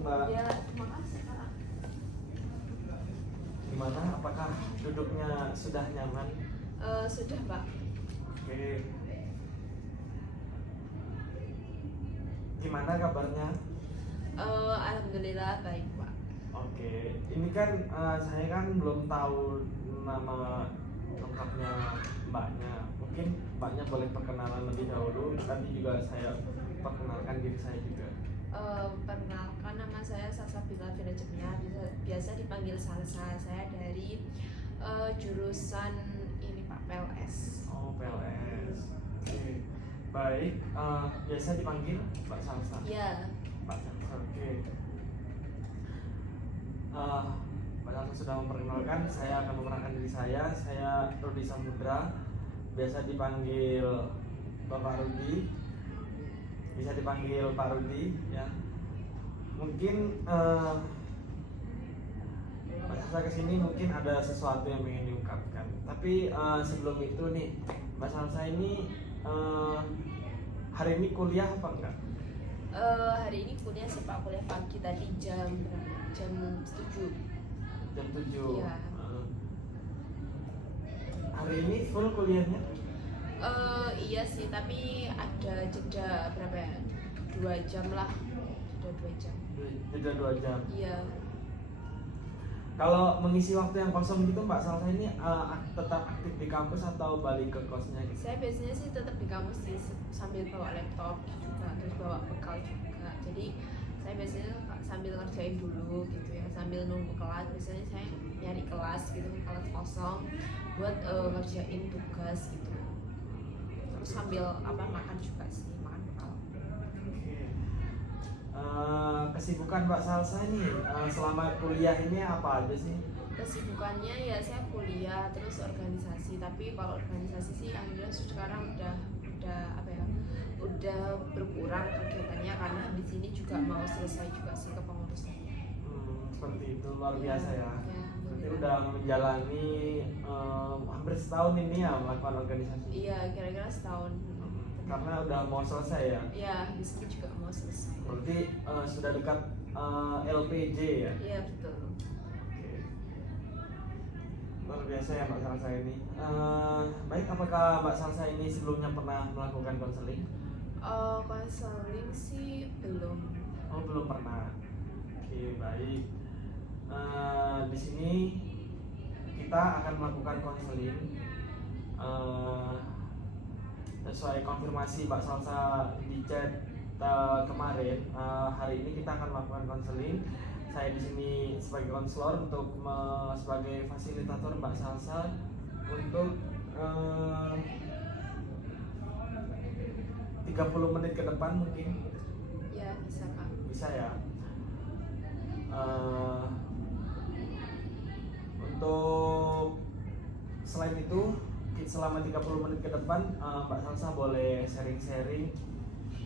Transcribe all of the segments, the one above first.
Mbak. Ya, terima kasih Kak. Gimana? Apakah duduknya sudah nyaman? Sudah Pak. Oke. Gimana kabarnya? Alhamdulillah baik Pak. Oke. Ini kan saya kan belum tahu nama lengkapnya Mbaknya. Mungkin Mbaknya boleh perkenalan lebih dahulu. Nanti juga saya perkenalkan diri saya juga. Perkenalkan, nama saya Salsabila Firajemia, biasa dipanggil Salsa. Saya dari jurusan ini Pak, PLS. Oh, PLS. Oke. Baik, biasa dipanggil Mbak Salsa. Iya. Mbak Salsa, oke. Mbak Salsa sudah memperkenalkan, saya akan memperkenalkan diri saya. Saya Rudi Samudra, biasa dipanggil Bapak Rudi, bisa dipanggil Pak Rudi, ya. Mungkin Mbak Salsa kesini mungkin ada sesuatu yang ingin diungkapkan. Tapi sebelum itu nih, Mbak Salsa ini hari ini kuliah apa enggak? Hari ini kuliah sih Pak, kuliah pagi tadi jam 7. Jam 7. Iya. Hari ini full kuliahnya? Iya sih, tapi ada jeda berapa ya? 2 jam lah. Jeda 2 jam. Jeda 2 jam. Iya. Kalau mengisi waktu yang kosong gitu Mbak Salsa ini tetap aktif di kampus atau balik ke kosnya gitu? Saya biasanya sih tetap di kampus sih, sambil bawa laptop juga, terus bawa bekal juga. Jadi saya biasanya sambil ngerjain dulu gitu ya, sambil nunggu kelas. Biasanya saya nyari kelas gitu, kelas kosong buat ngerjain tugas gitu. Terus sambil makan juga sih, makan bekal. Kesibukan Mbak Salsa ini selama kuliah ini apa aja sih? Kesibukannya ya saya kuliah terus organisasi, tapi kalau organisasi sih alhamdulillah sekarang udah berkurang kegiatannya karena di sini juga mau selesai juga sih kepengurusannya. Seperti itu, luar biasa ya. Berarti Ya. udah menjalani hampir setahun ini ya melakukan organisasi. Iya, kira-kira setahun. Karena udah mau selesai ya. Iya, di sini juga mau selesai. Berarti sudah dekat LPJ ya. Iya betul. Oke. Luar biasa ya Mbak Salsa ini. Baik, apakah Mbak Salsa ini sebelumnya pernah melakukan konseling? Konseling sih belum. Oh, belum pernah. Oke, baik. Di sini kita akan melakukan konseling sesuai konfirmasi Mbak Salsa di chat kemarin. Hari ini kita akan melakukan konseling. Saya di sini sebagai konselor untuk sebagai fasilitator Mbak Salsa untuk 30 menit ke depan mungkin. Ya bisa Kak. Bisa ya. Untuk selain itu selama 30 menit ke depan Mbak Salsa boleh sharing-sharing,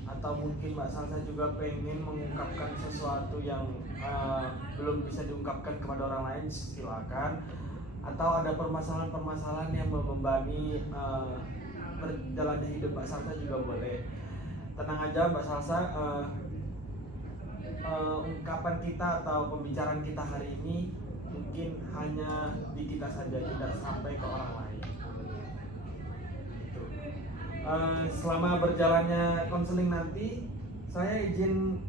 atau mungkin Mbak Salsa juga pengen mengungkapkan sesuatu yang belum bisa diungkapkan kepada orang lain, silakan. Atau ada permasalahan-permasalahan yang membebani berjalannya hidup Mbak Salsa juga boleh. Tenang aja Mbak Salsa, ungkapan kita atau pembicaraan kita hari ini mungkin hanya di kita saja, tidak sampai ke orang lain. Selama berjalannya konseling nanti, saya izin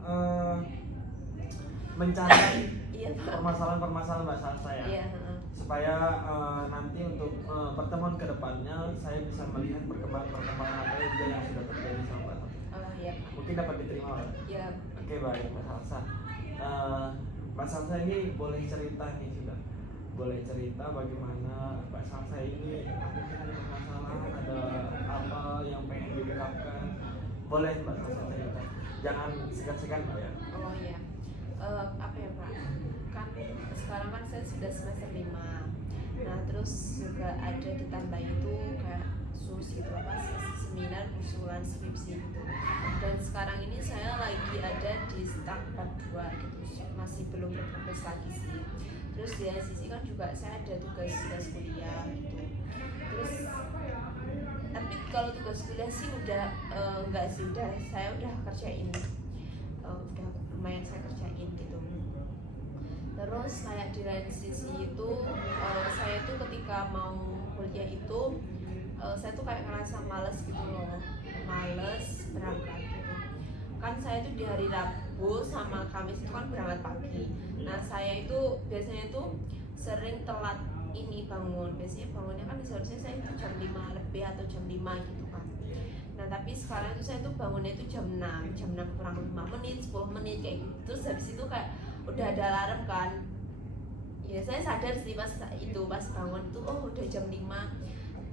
mencari permasalahan-permasalahan Mbak Salsa ya. Iya. Supaya nanti untuk pertemuan kedepannya saya bisa melihat perkembangan apa yang sudah terjadi sama Mbak Salsa. Iya. Mungkin dapat diterima Mbak. Iya. Oke, baik Mbak Salsa. Mbak Salsa ini boleh cerita nih, sudah boleh cerita bagaimana Mbak Salsa ini mungkin ada permasalahan, ada apa yang pengen diungkapkan. Boleh Mbak Salsa cerita, jangan segan-segan Mbak ya. Oh iya. Apa ya Pak? Kan sekarang kan saya sudah semester 5. Nah terus juga ada ditambah itu kayak gitu seminar usulan skripsi gitu. Dan sekarang ini saya lagi ada di staf 42 gitu, masih belum berproses lagi sih. Terus di sisi kan juga saya ada tugas kuliah gitu. Terus tapi kalau tugas kuliah sih udah enggak sih, saya udah kerjain udah lumayan saya kerjain gitu. Terus kayak di lain sisi itu saya tuh ketika mau kuliah itu saya tuh kayak ngerasa males gitu loh, males berangkat gitu kan. Saya tuh di hari Rabu sama Kamis itu kan berangkat pagi. Nah saya itu biasanya tuh sering telat ini bangun. Biasanya bangunnya kan seharusnya saya itu jam 5 lebih atau jam 5 gitu kan. Nah tapi sekarang itu saya tuh bangunnya itu jam 6 kurang 5 menit 10 menit kayak gitu. Terus habis itu kayak udah ada alarm kan, ya saya sadar sih pas itu pas bangun itu oh udah jam 5.50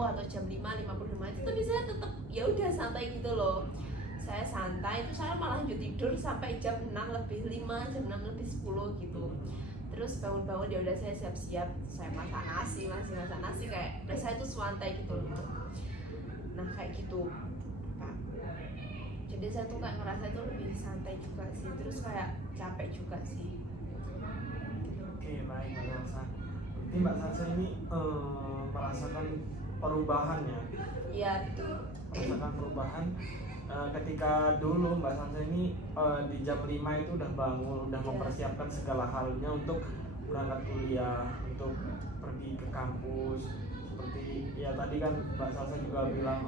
atau jam 5.55 itu, tapi saya tetap ya udah santai gitu loh. Saya santai itu saya malah lanjut tidur sampai jam 6.05 jam 6.10 gitu. Terus bangun-bangun ya udah saya siap-siap, saya masak nasi, masih masak nasi kayak udah saya tuh santai gitu loh. Nah kayak gitu Pak. Jadi saya tuh kayak ngerasa itu lebih santai juga sih, terus kayak capek juga sih. Oke, baik Mbak Salsa. Berarti Mbak Salsa ini merasakan perubahan ya? Iya betul. Merasakan perubahan ketika dulu Mbak Salsa ini di jam 5 itu udah bangun, udah mempersiapkan segala halnya untuk berangkat kuliah, untuk pergi ke kampus. Seperti ya tadi kan Mbak Salsa juga bilang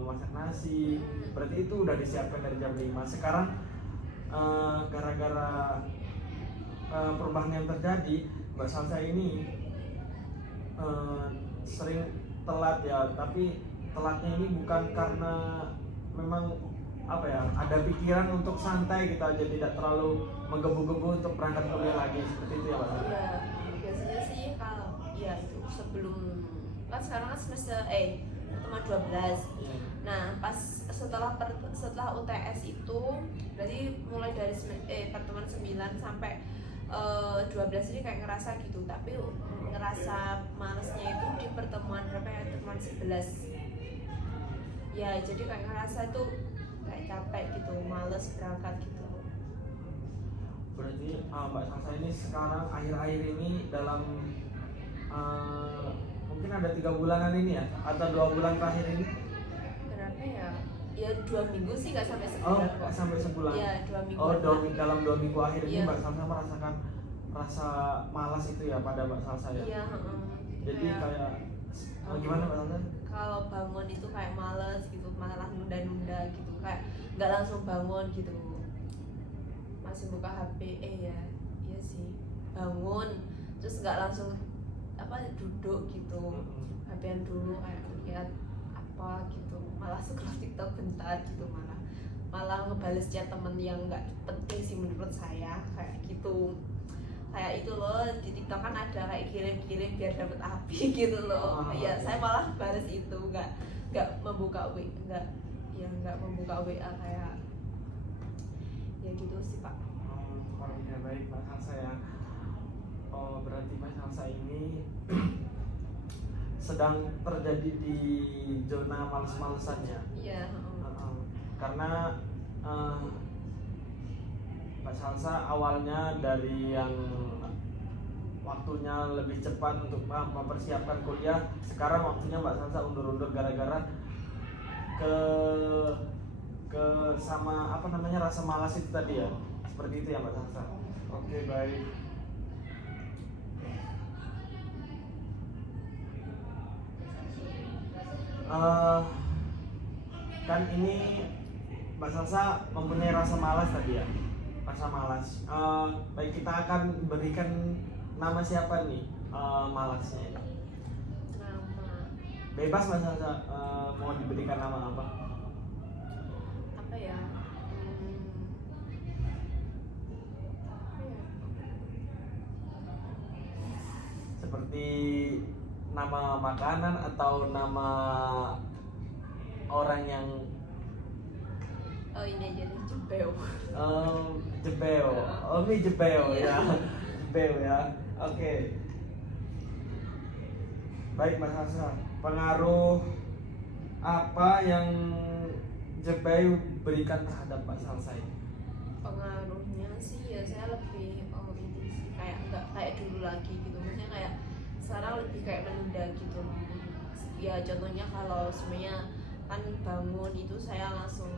memasak nasi, berarti itu udah disiapkan dari jam 5. Sekarang gara-gara perubahan yang terjadi, Mbak Salsa ini sering telat ya, tapi telatnya ini bukan karena memang apa ya, ada pikiran untuk santai gitu aja, tidak terlalu menggebu-gebu untuk berangkat kuliah lagi, seperti itu ya Mbak Salsa? Iya, biasanya sih kalau ya itu sebelum kan sekarang kan semester pertemuan 12. Iya. Nah, pas setelah UTS itu berarti mulai dari pertemuan 9 sampai 12 ini kayak ngerasa gitu, tapi ngerasa malesnya itu di pertemuan berapa ya, pertemuan 11 ya. Jadi kayak ngerasa itu kayak capek gitu, males berangkat gitu. Berarti Mbak Salsa ini sekarang akhir-akhir ini dalam mungkin ada 3 bulanan ini ya, atau 2 bulan terakhir ini? Berapa ya? Ya 2 minggu sih, nggak sampai Oh, sebulan nggak kok. sampai sebulan. Iya 2 minggu. Oh, dalam 2 minggu akhir ini Iya. Mbak Salsa merasakan rasa malas itu ya pada Mbak Salsa ya? Iya. Jadi kayak gimana Mbak Salsa? Kalau bangun itu kayak males gitu, malah nunda-nunda gitu, kayak nggak langsung bangun gitu, masih buka HP. Iya sih, bangun terus nggak langsung duduk gitu, HP-an dulu kayak lihat apa gitu, malah scroll TikTok bentar gitu, malah ngebales chat temen yang nggak penting sih menurut saya kayak gitu. Kayak itu loh, di TikTok kan ada kayak kirim-kirim biar dapet api gitu loh. Ya saya malah balas itu, nggak membuka WA, nggak membuka WA kayak ya gitu sih Pak. Ya baik Mbak Salsa ya. Oh, berarti Mbak Salsa ini sedang terjadi di zona males-malesannya. Iya. Karena Mbak Salsa awalnya dari yang waktunya lebih cepat untuk mempersiapkan kuliah, sekarang waktunya Mbak Salsa undur-undur gara-gara ke sama rasa malas itu tadi ya, seperti itu ya Mbak Salsa. Oke, baik. Kan ini Mbak Salsa mempunyai rasa malas tadi ya, rasa malas. Baik, kita akan berikan nama siapa nih malasnya ini? Nama Bebas Mbak Salsa, mau diberikan nama apa? apa ya? Seperti nama makanan atau nama orang yang Ini aja nih, Jebel. Jebel. Oh, ini Jebel ya. Jebel ya. Oke. Baik Mas Salsa, pengaruh apa yang Jebel berikan terhadap Mas Salsa ini? Pengaruhnya sih ya saya lebih ini sih, kayak nggak kayak dulu lagi gitu, maksudnya kayak sekarang lebih kayak menunda gitu. Ya contohnya kalau sebenarnya kan bangun itu saya langsung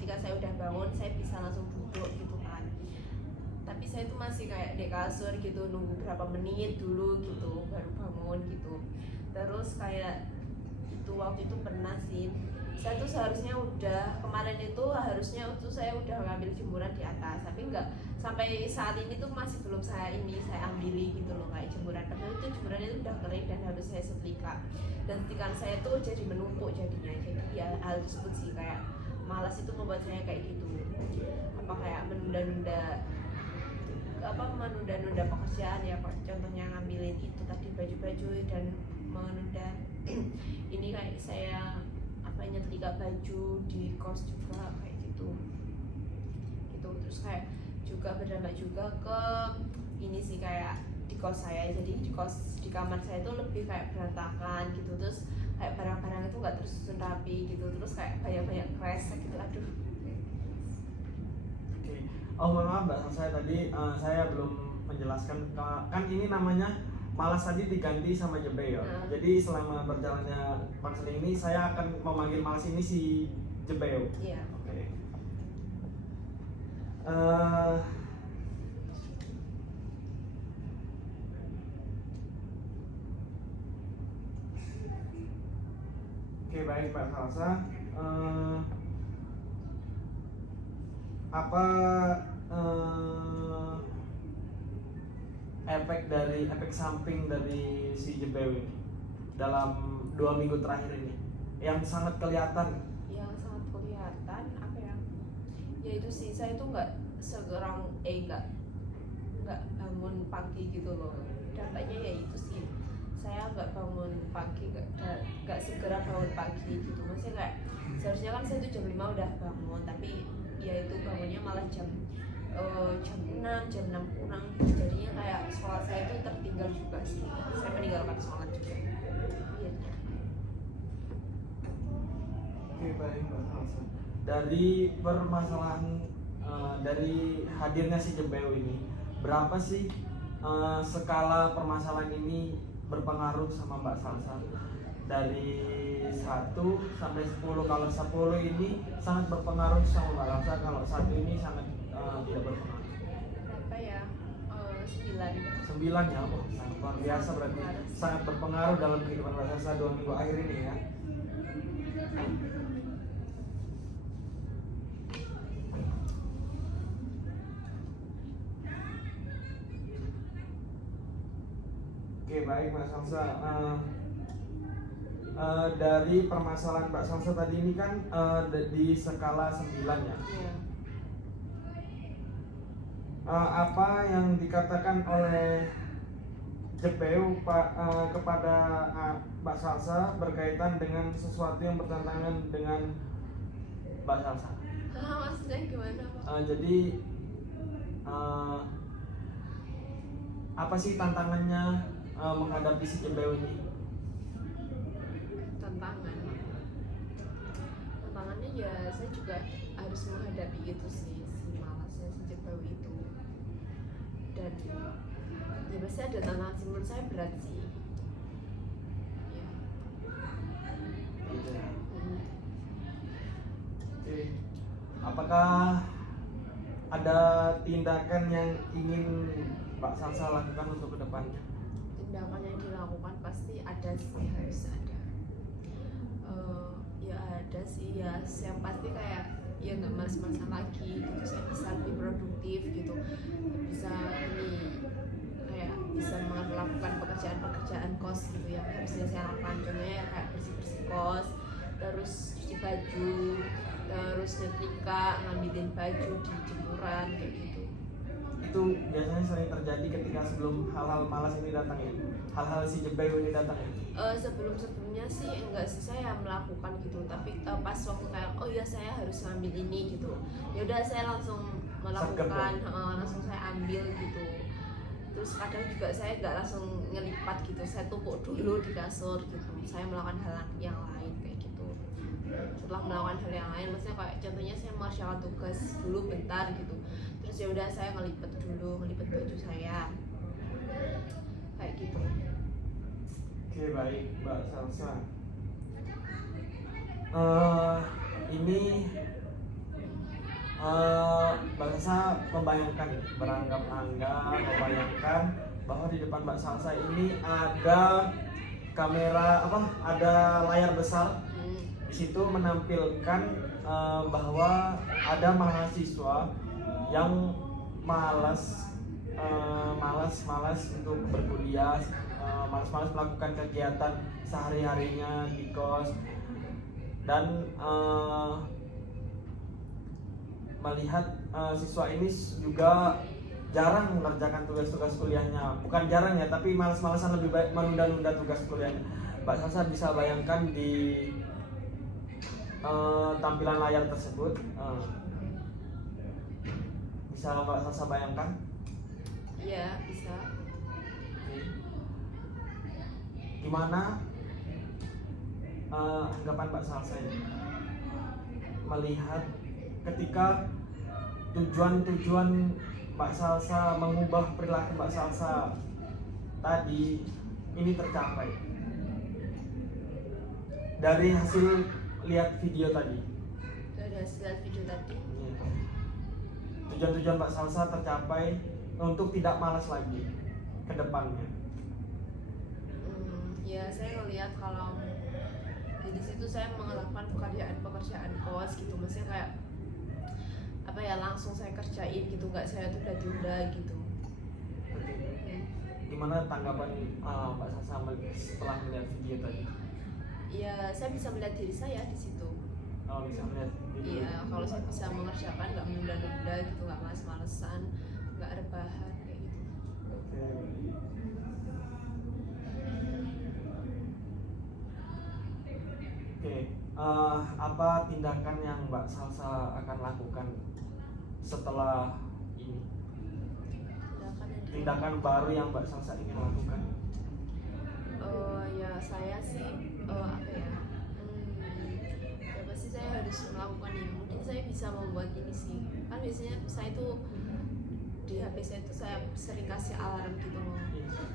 ketika saya udah bangun saya bisa langsung duduk gitu kan. Tapi saya tuh masih kayak di kasur gitu, nunggu berapa menit dulu gitu baru bangun gitu. Terus kayak itu waktu itu pernah sih, saya tuh seharusnya udah kemarin itu harusnya itu saya udah ngambil jemuran di atas, tapi enggak, sampai saat ini tuh masih belum saya ambili gitu loh kayak jemuran. Padahal itu jemuran itu udah kering dan harus saya setrika, dan setikan saya tuh jadi menumpuk jadinya. Jadi ya hal tersebut sih kayak malas itu membuat saya kayak gitu, apa kayak menunda-nunda pekerjaan ya, contohnya ngambilin itu tadi baju-baju dan menunda ini kayak saya nyetrika baju di kos juga kayak gitu. Terus kayak juga berdampak juga ke ini sih kayak di kos saya, jadi di kamar saya itu lebih kayak berantakan gitu, terus kayak barang-barang itu nggak tersusun rapi gitu, terus kayak banyak kresek gitu, aduh. Oke. Oh maaf Mbak, saya tadi saya belum menjelaskan, kan ini namanya malas tadi diganti sama jebeo. Jadi selama berjalannya konseling ini saya akan memanggil malas ini si jebeo. Iya. Oke. Oke, baik Mbak Salsa. Apa efek samping dari si jebeo ini dalam 2 minggu terakhir ini yang sangat kelihatan? Yang sangat kelihatan apa ya? Ya itu sih, saya tuh nggak bangun pagi gitu loh. Dampaknya ya itu sih, saya nggak bangun pagi, nggak segera bangun pagi gitu. Maksudnya kayak seharusnya kan saya tuh jam 5 udah bangun, tapi ya itu bangunnya malah jam 6 kurang, jadinya kayak sholat saya itu tertinggal juga sih, saya meninggalkan sholat juga gitu. Oke, baik Mbak Salsa. Dari permasalahan dari hadirnya si jebeo ini, berapa sih skala permasalahan ini berpengaruh sama Mbak Salsa? Dari 1 sampai 10, kalau 10 ini sangat berpengaruh sama Mbak Salsa, kalau 1 ini sangat tidak berpengaruh. Berapa ya? 9 ya, oh, sangat luar biasa, berarti sangat berpengaruh dalam kehidupan Mbak Salsa 2 minggu akhir ini ya. Oke, baik Mbak Salsa. Dari permasalahan Mbak Salsa tadi ini kan di skala 9 ya. Iya. Apa yang dikatakan oleh jebeo kepada Mbak Salsa berkaitan dengan sesuatu yang bertentangan dengan Mbak Salsa? Maksudnya gimana Pak? Jadi apa sih tantangannya menghadapi si jebeo ini? Tantangannya ya saya juga harus menghadapi itu sih, si malasnya si jebeo itu, dan ya pasti ada tantangan sih, menurut saya berat sih ya. Oke. Apakah ada tindakan yang ingin Mbak Salsa lakukan untuk kedepannya? Tindakan yang dilakukan pasti ada sih, harus ada. Ya ada sih ya, yang pasti kayak ya nggak malas-malasan lagi gitu, saya bisa lebih produktif gitu, bisa kayak bisa melakukan pekerjaan kos gitu yang harusnya saya lakukan, contohnya ya kayak bersih kos, terus cuci baju, terus nyetrika, ngambilin baju di jemuran kayak gitu. Itu biasanya sering terjadi ketika sebelum hal-hal malas ini datang ya, hal-hal si jebeo ini datang ya. Sebelumnya sih enggak sih, saya melakukan gitu, tapi pas waktu kayak oh ya saya harus ngambil ini gitu, ya udah saya langsung melakukan, langsung saya ambil gitu. Terus kadang juga saya nggak langsung ngelipat gitu, saya tumpuk dulu di kasur gitu, saya melakukan hal yang lain kayak gitu. Setelah melakukan hal yang lain, maksudnya kayak contohnya saya mengerjakan tugas dulu bentar gitu, terus ya udah saya ngelipet baju saya kayak gitu. Oke, baik Mbak Salsa. Ini Mbak Salsa membayangkan, membayangkan bahwa di depan Mbak Salsa ini ada kamera ada layar besar. Di situ menampilkan bahwa ada mahasiswa yang malas untuk berkuliah, malas melakukan kegiatan sehari-harinya di kos, dan melihat siswa ini juga jarang mengerjakan tugas-tugas kuliahnya. Bukan jarang ya, tapi malas-malasan, lebih baik menunda-nunda tugas kuliahnya. Mbak Salsa bisa bayangkan di tampilan layar tersebut, bisa Mbak Salsa bayangkan? Iya, bisa. Gimana anggapan Mbak Salsa ini melihat ketika tujuan Mbak Salsa mengubah perilaku Mbak Salsa tadi ini tercapai dari hasil lihat video tadi? Dari hasil video tadi, tujuan Mbak Salsa tercapai untuk tidak malas lagi ke depannya. Ya saya ngelihat kalau di situ saya melakukan pekerjaan kos gitu, maksudnya kayak apa ya, langsung saya kerjain gitu, nggak saya tunda-tunda gitu. Gimana tanggapan Mbak Salsa setelah melihat video tadi? Ya saya bisa melihat diri saya di situ. Oh, bisa melihat video. Iya, kalau saya bisa mengerjakan, nggak menunda-nunda gitu, nggak males-malesan, nggak rebahan kayak gitu. Oke. Apa tindakan yang Mbak Salsa akan lakukan setelah ini? Tindakan baru yang Mbak Salsa ingin lakukan? Ya saya sih apa ya? Ya pasti saya harus melakukan ini. Mungkin saya bisa membuat ini sih. Kan biasanya saya tuh di HP saya tuh saya sering kasih alarm gitu loh.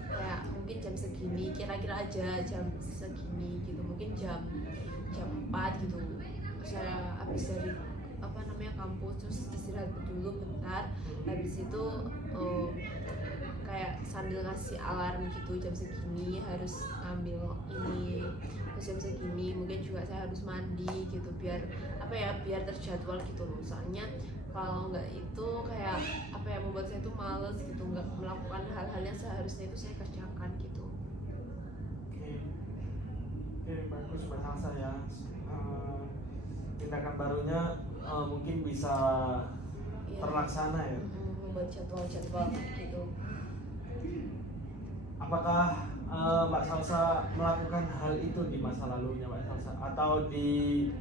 Kayak mungkin jam segini, kira-kira aja jam segini gitu. Mungkin jam 4 gitu. Saya habis dari kampus, terus istirahat dulu bentar. Habis itu kayak sambil ngasih alarm gitu, jam segini harus ambil ini, terus jam segini mungkin juga saya harus mandi gitu, biar biar terjadwal gitu loh. Soalnya kalau nggak itu kayak membuat saya tuh males gitu, nggak melakukan hal-hal yang seharusnya itu saya kerjakan gitu. Oke, bagus Mbak Salsa ya. Tindakan barunya mungkin bisa terlaksana ya. Membuat jadwal-jadwal gitu. Apakah Mbak Salsa melakukan hal itu di masa lalunya Mbak Salsa, atau di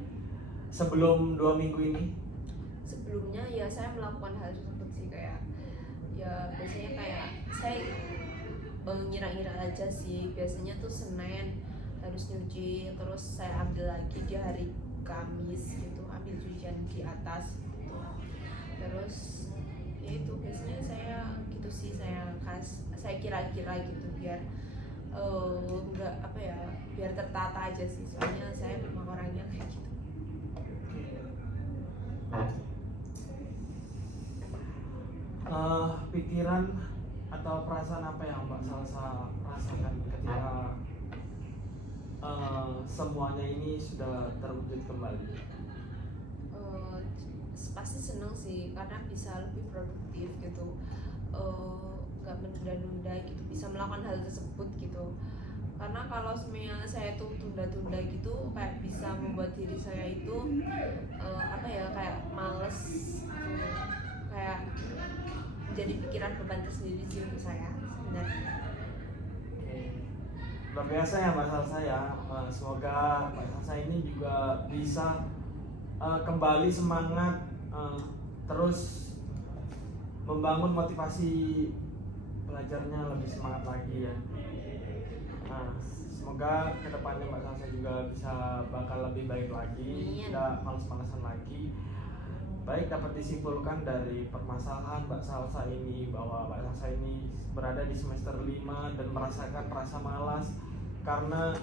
sebelum 2 minggu ini? Sebelumnya ya saya melakukan hal tersebut sih, kayak ya biasanya kayak saya ngira-ngira aja sih. Biasanya tuh Senin harus nyuci, terus saya ambil lagi di hari Kamis gitu, ambil cucian di atas gitu. Terus ya itu biasanya saya gitu sih, saya kira-kira gitu biar nggak biar tertata aja sih, soalnya saya memang orangnya kayak gitu. Pikiran atau perasaan apa yang Mbak Salsa rasakan ketika semuanya ini sudah terwujud kembali? Pasti seneng sih, karena bisa lebih produktif gitu, nggak menunda-nunda gitu, bisa melakukan hal tersebut gitu. Karena kalau semuanya saya tuh tunda-tunda gitu, kayak bisa membuat diri saya itu kayak males gitu, kayak jadi pikiran beban tersendiri sih untuk saya sebenarnya. Luar biasa ya Mbak Salsa ya. Semoga Mbak Salsa ini juga bisa kembali semangat, terus membangun motivasi belajarnya lebih semangat lagi ya. Semoga kedepannya Mbak Salsa juga bisa bakal lebih baik lagi, tidak malas-malasan lagi. Baik, dapat disimpulkan dari permasalahan Mbak Salsa ini bahwa Mbak Salsa ini berada di semester 5 dan merasakan rasa malas karena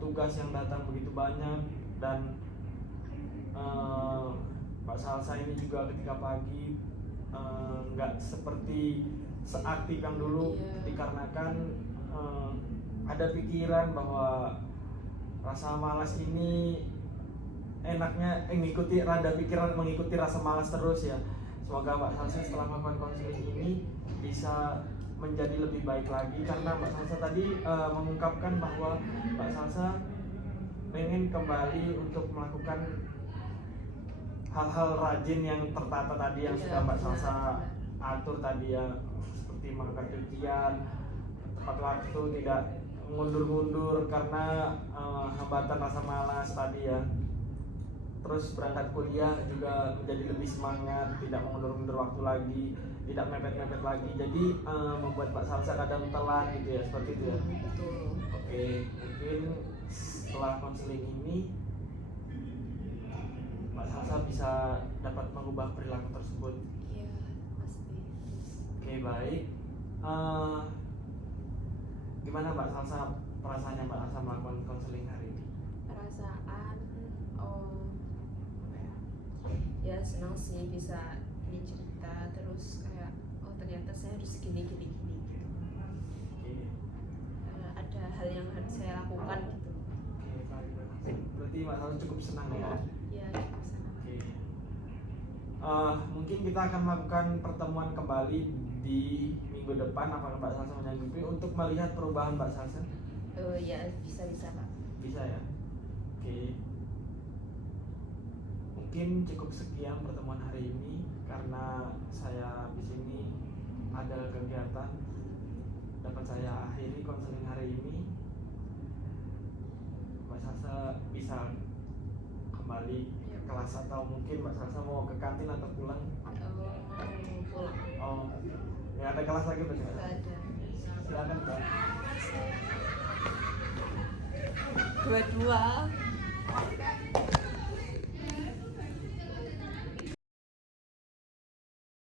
tugas yang datang begitu banyak, dan Mbak Salsa ini juga ketika pagi nggak seperti seaktif yang dulu, Iya. dikarenakan ada pikiran bahwa rasa malas ini enaknya rada pikiran mengikuti rasa malas terus ya. Semoga Mbak Salsa setelah melakukan konseling ini bisa menjadi lebih baik lagi, karena Mbak Salsa tadi mengungkapkan bahwa Mbak Salsa pengen kembali untuk melakukan hal-hal rajin yang tertata tadi yang Iya, sudah Mbak benar, Salsa benar. atur tadi ya, seperti melakukan cucian tepat waktu, tidak mundur-mundur karena hambatan rasa malas tadi ya. Terus berangkat kuliah juga menjadi lebih semangat, tidak mengundur-undur waktu lagi, tidak mepet-mepet lagi. Jadi membuat Mbak Salsa kadang telat gitu ya, seperti itu ya. Betul. Oke, mungkin setelah konseling ini Mbak Salsa bisa dapat mengubah perilaku tersebut. Iya, pasti. Oke, baik. Gimana Mbak Salsa perasaannya Mbak Salsa melakukan konseling hari ini? Perasaan ya senang sih bisa dicerita, terus kayak ternyata saya harus gini gitu. Oke. Ada hal yang harus saya lakukan gitu. Oke, baik. Berarti Mbak Salsa cukup senang ya? Ya cukup senang. Oke. Mungkin kita akan melakukan pertemuan kembali di minggu depan. Apakah Mbak Salsa menyanggupi untuk melihat perubahan Mbak Salsa? Ya bisa Pak. Bisa ya? Oke. Mungkin cukup sekian pertemuan hari ini, karena saya di sini ada kegiatan. Dapat saya akhiri konseling hari ini. Mbak Salsa bisa kembali ke kelas, atau mungkin Mbak Salsa mau ke kantin atau pulang? Pulang. Oh, ya ada kelas lagi berarti? Nggak ada. Silakan Mbak. Dua-dua.